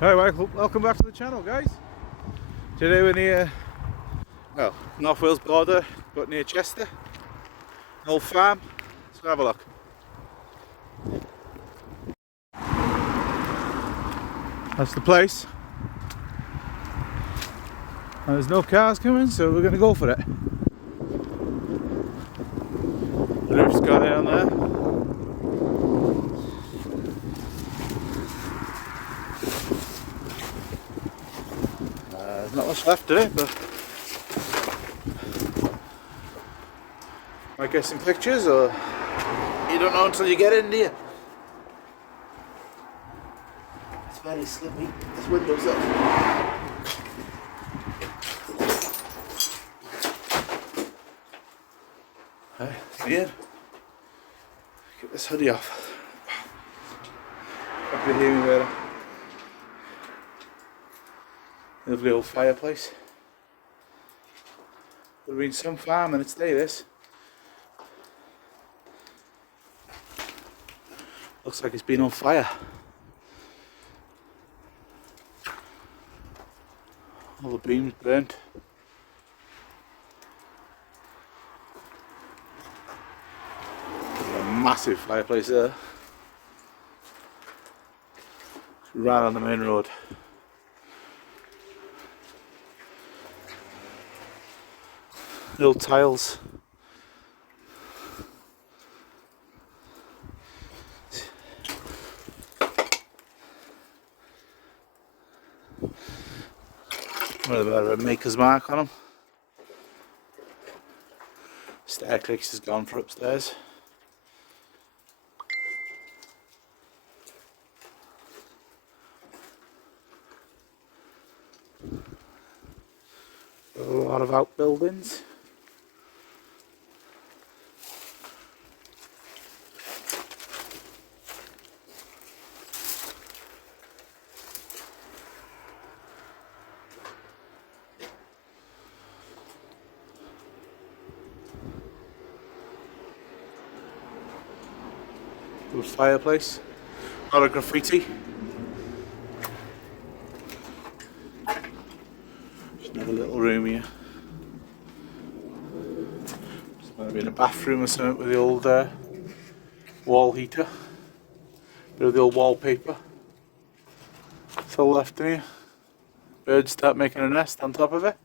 Alright, welcome back to the channel, guys. Today we're near, well, North Wales border, but near Chester, an old farm. Let's go have a look. That's the place. And there's no cars coming, so we're going to go for it. The roof's got it on there. There's not much left of it, but might get some pictures, or you don't know until you get in, do you? It's very slippy. This window's up. Hey, weird. Get this hoodie off. Up in here, better. Lovely old fireplace. Would have been some farm in its day, this. Looks like it's been on fire. All the beams burnt. A massive fireplace there. Right on the main road. Little tiles. With a maker's mark on them. Staircase is gone for upstairs. A lot of outbuildings. Good fireplace, a lot of graffiti. Just another little room here. There's might have been a bathroom or something with the old wall heater. Bit of the old wallpaper. It's all left in here. Birds start making a nest on top of it.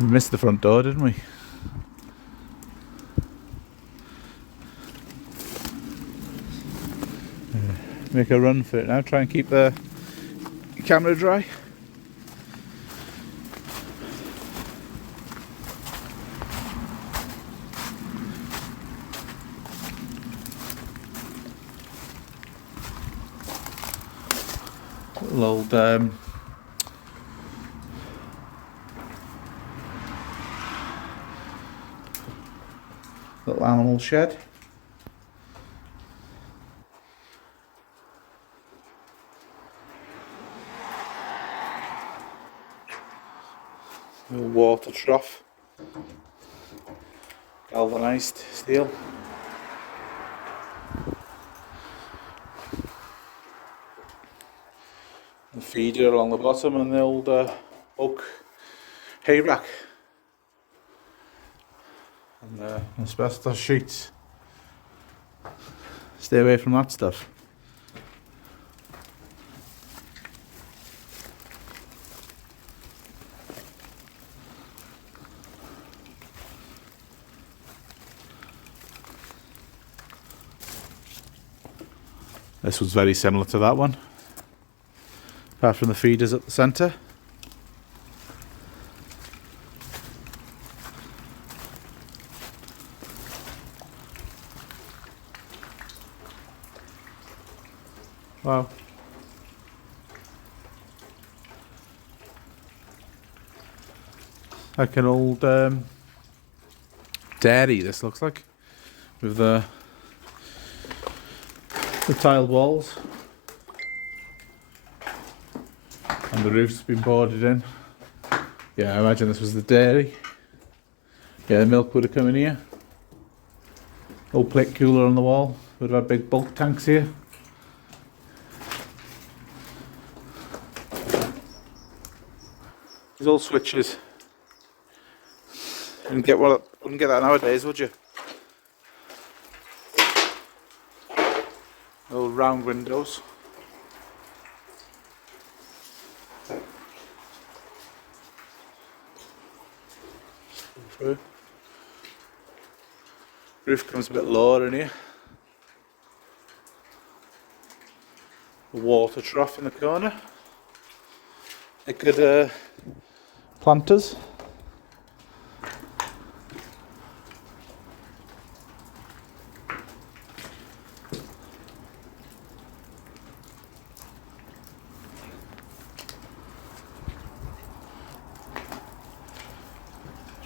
We missed the front door, didn't we? Make a run for it now, try and keep the camera dry. Little old little animal shed. Little water trough. Galvanised steel. The feeder along the bottom and the old oak hay rack. And asbestos sheets. Stay away from that stuff. This was very similar to that one, apart from the feeders at the centre. Wow. Like an old dairy, this looks like, with the tiled walls, and the roof's been boarded in. Yeah, I imagine this was the dairy. Yeah, the milk would have come in here. Old plate cooler on the wall. Would have had big bulk tanks here. These old switches. Wouldn't get that nowadays, would you? Old round windows. Through. Roof comes a bit lower in here. The water trough in the corner. A good planters.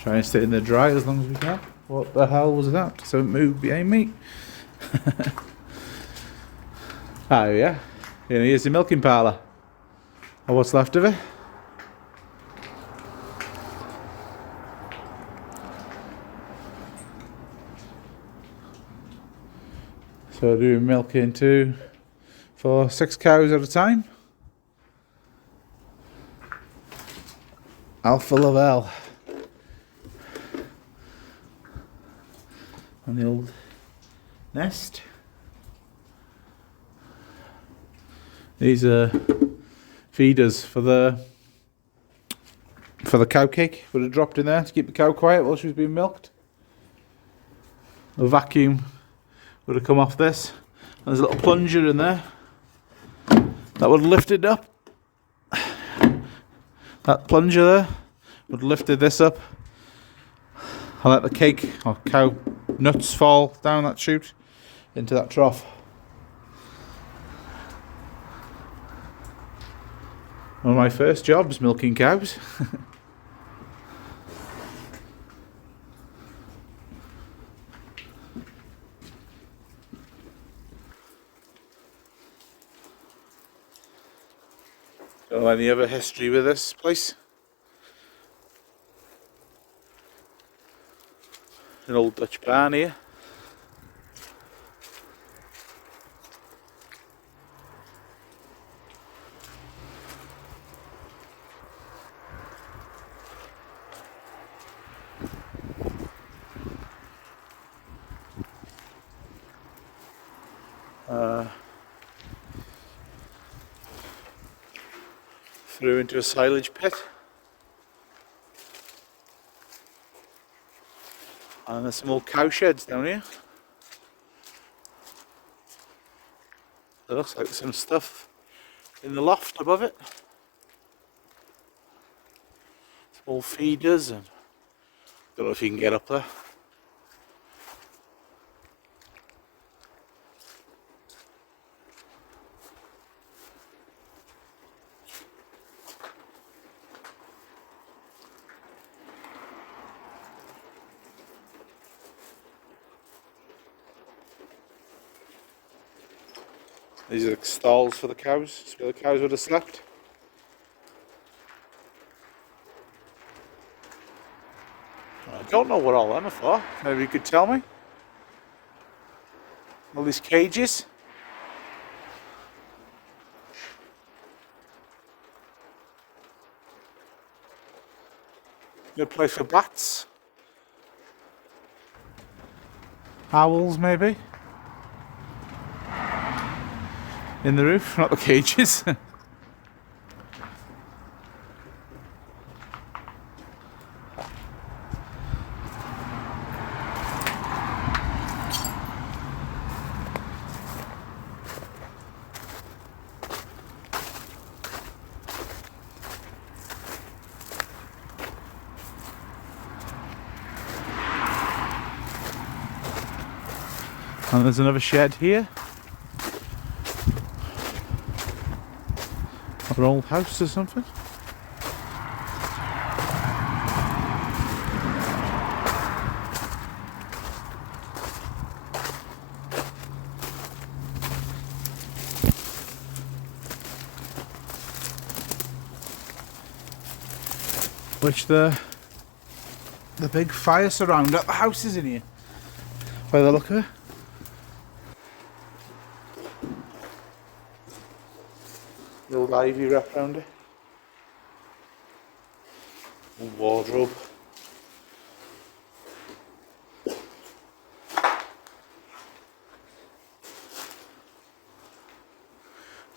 Try and stay in there dry as long as we can. What the hell was that? So move behind me. Oh yeah. And here's the milking parlour. Or what's left of it. So doing milking 2 for 6 cows at a time. Alpha Lavelle. And the old nest. These are feeders for the cow cake. Would have dropped in there to keep the cow quiet while she was being milked. The vacuum would have come off this. There's a little plunger in there that would have lifted up. That plunger there would have lifted this up. I let the cake or cow nuts fall down that chute into that trough. One of my first jobs, milking cows. Don't know any other history with this place. An old Dutch barn here. Through into a silage pit. And there's some old cow sheds down here. There looks like some stuff in the loft above it. Small feeders and don't know if you can get up there. These are the stalls for the cows, where the cows would have slept. I don't know what all them are for. Maybe you could tell me. All these cages. Good place for bats. Owls, maybe. In the roof, not the cages. And there's another shed here. an old house or something. Which the big fire surround at the house is in here, by the look of it. The old ivy wrapped around it. Old wardrobe.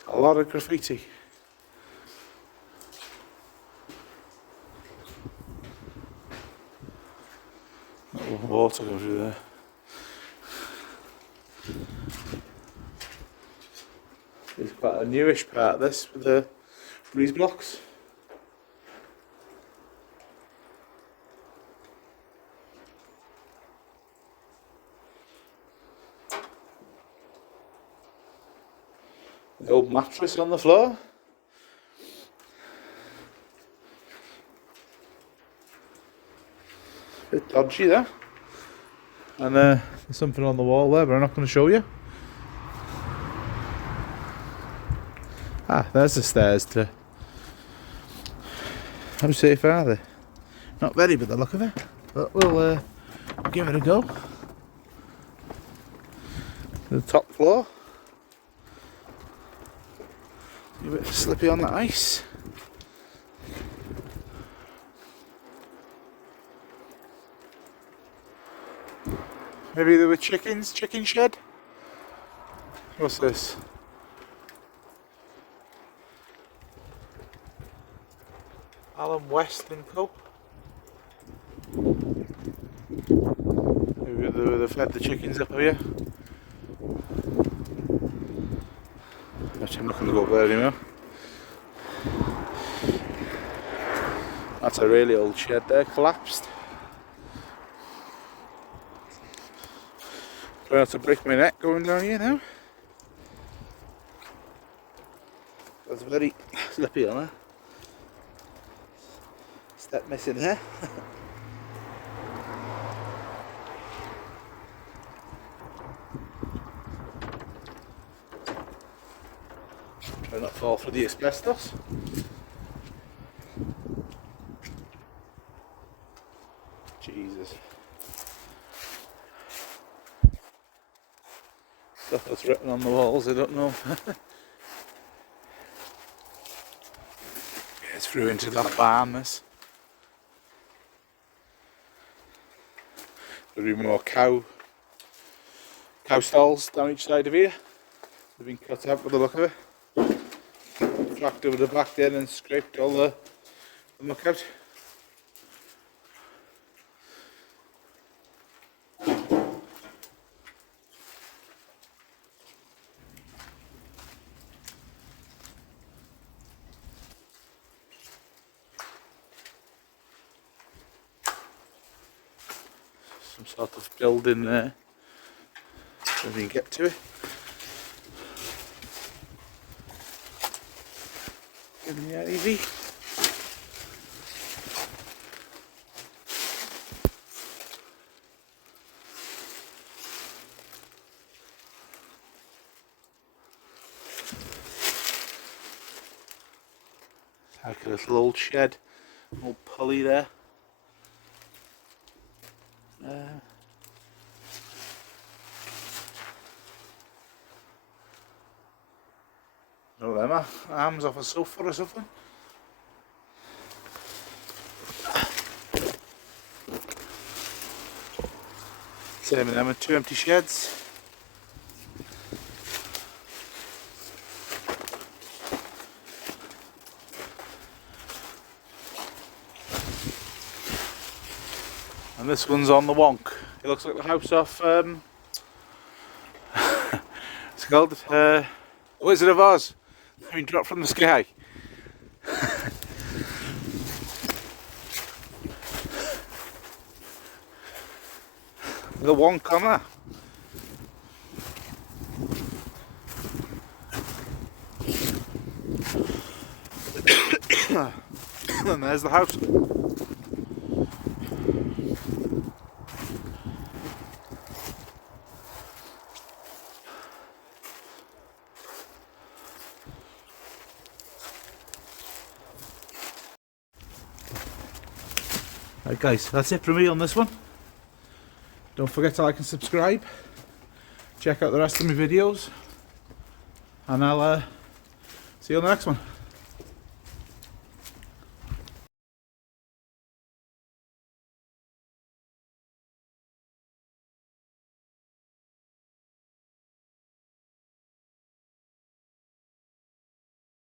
A lot of graffiti. Little water goes through there. It's quite a newish part, this, with the breeze blocks. The old mattress on the floor. Bit dodgy there. And there's something on the wall there, but I'm not going to show you. Ah, there's the stairs to... How safe are they? Not very by the look of it, but we'll give it a go. The top floor. A bit slippy on the ice. Maybe there were chickens, chicken shed? What's this? Alan West and Co. Maybe they've fed the chickens up here. Actually, I'm not going to go up there anymore. That's a really old shed there, collapsed. Trying not to break my neck going down here now. That's very slippy on her. Step missing there. Try not to fall through the asbestos. Jesus. Stuff that's written on the walls, I don't know. It's through into that barn, this. There'll be more cow stalls down each side of here. They've been cut out with the look of it. Tracked over the back there and scraped all the muck out. Some sort of building there. So we can get to it. In the ivy. Like a little old shed, old pulley there. Oh, them arms off a sofa or something. Same with them with two empty sheds. And this one's on the Wonk. It looks like the house off it's called Wizard of Oz. I mean, dropped from the sky. The Wonk on that. And there's the house. Right guys, that's it from me on this one. Don't forget to like and subscribe. Check out the rest of my videos. And I'll see you on the next one.